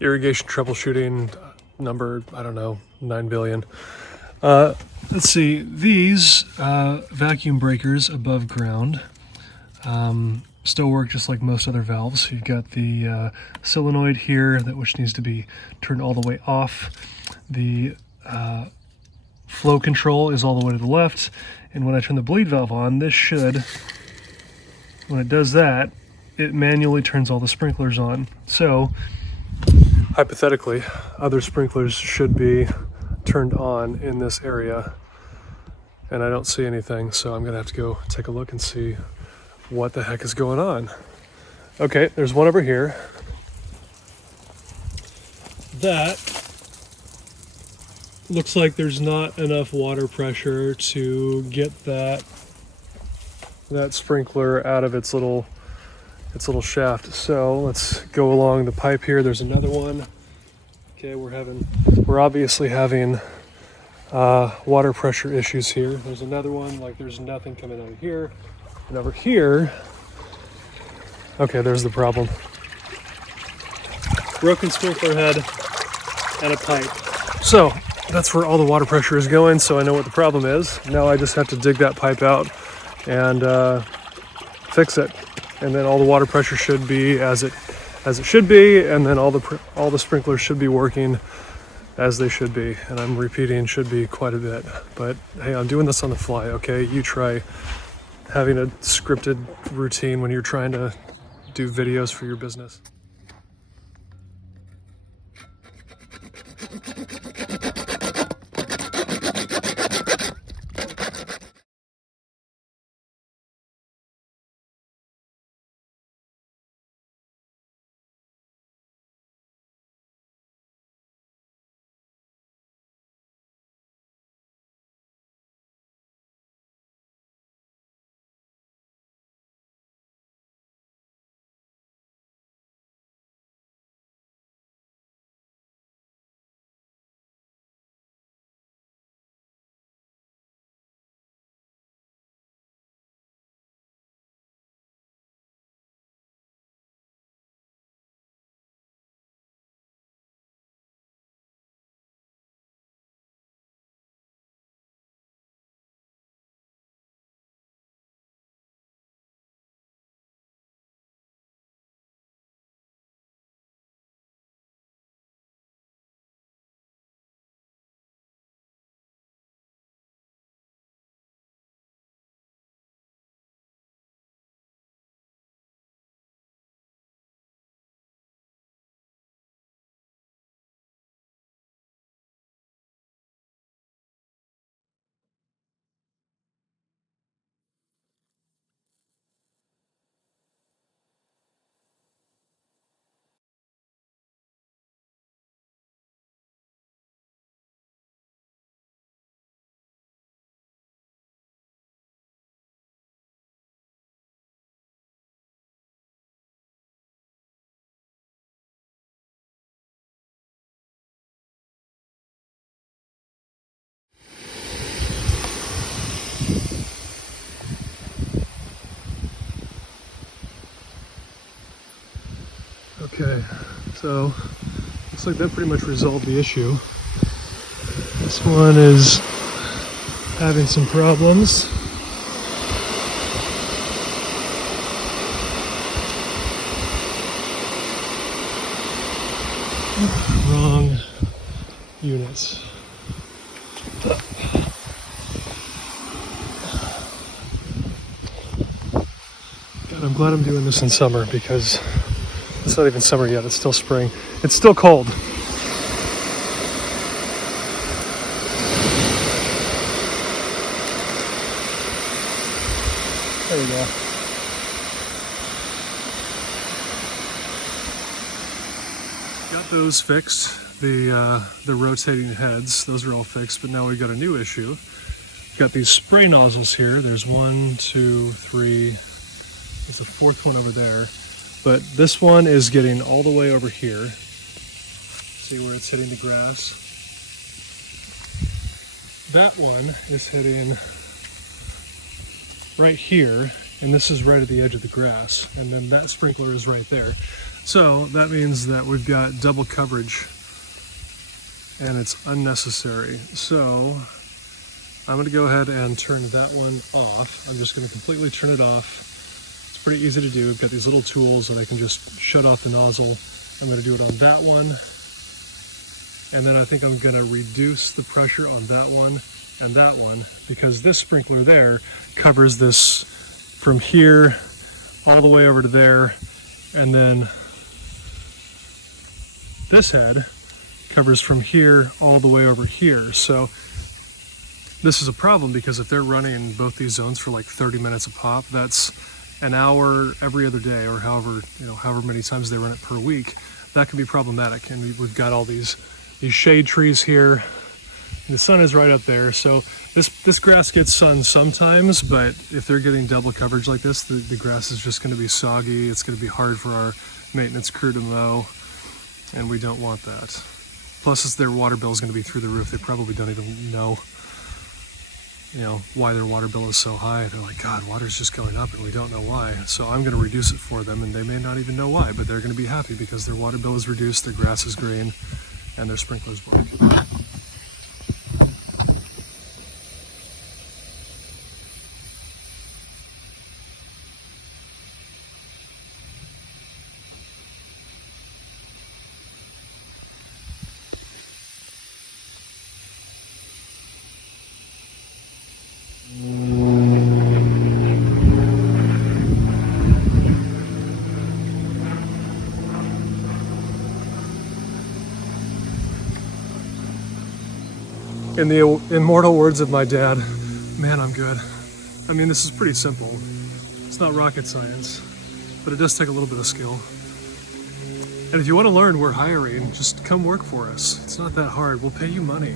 Irrigation troubleshooting number, I don't know, 9 billion. Let's see, these vacuum breakers above ground still work just like most other valves. You've got the solenoid here, which needs to be turned all the way off. The flow control is all the way to the left, and when I turn the bleed valve on, this should, when it does that, it manually turns all the sprinklers on. So hypothetically, other sprinklers should be turned on in this area, and I don't see anything, so I'm gonna have to go take a look and see what the heck is going on. Okay, there's one over here. That looks like there's not enough water pressure to get that sprinkler out of its little shaft. So let's go along the pipe here. There's another one. Okay, we're obviously having water pressure issues here. There's another one, like there's nothing coming out of here. And over here, okay, there's the problem. Broken sprinkler head and a pipe. So that's where all the water pressure is going, so I know what the problem is. Now I just have to dig that pipe out and fix it. And then all the water pressure should be as it should be, and then all the sprinklers should be working as they should be. And I'm repeating should be quite a bit, but hey, I'm doing this on the fly, okay? You try having a scripted routine when you're trying to do videos for your business. Okay, so looks like that pretty much resolved the issue. This one is having some problems. Wrong units. God, I'm glad I'm doing this in summer because it's not even summer yet, it's still spring. It's still cold. There we go. Got those fixed. The rotating heads, those are all fixed, but now we've got a new issue. Got these spray nozzles here. There's 1, 2, 3. There's a fourth one over there. But this one is getting all the way over here. See where it's hitting the grass? That one is hitting right here, and this is right at the edge of the grass. And then that sprinkler is right there. So that means that we've got double coverage and it's unnecessary. So I'm going to go ahead and turn that one off. I'm just going to completely turn it off. It's pretty easy to do. I've got these little tools that I can just shut off the nozzle. I'm going to do it on that one. And then I think I'm going to reduce the pressure on that one and that one, because this sprinkler there covers this from here all the way over to there, and then this head covers from here all the way over here. So this is a problem, because if they're running both these zones for like 30 minutes a pop, that's an hour every other day, or however many times they run it per week. That can be problematic. And we've got all these shade trees here. The sun is right up there, so this grass gets sun sometimes, but if they're getting double coverage like this, the grass is just going to be soggy. It's going to be hard for our maintenance crew to mow, and we don't want that. Plus, their water bill is going to be through the roof. They probably don't even know, why their water bill is so high. They're like, God, water's just going up, and we don't know why. So I'm going to reduce it for them, and they may not even know why, but they're going to be happy because their water bill is reduced, their grass is green, and their sprinklers work. In the immortal words of my dad, man, I'm good. I mean, this is pretty simple. It's not rocket science, but it does take a little bit of skill. And if you want to learn, we're hiring. Just come work for us. It's not that hard. We'll pay you money.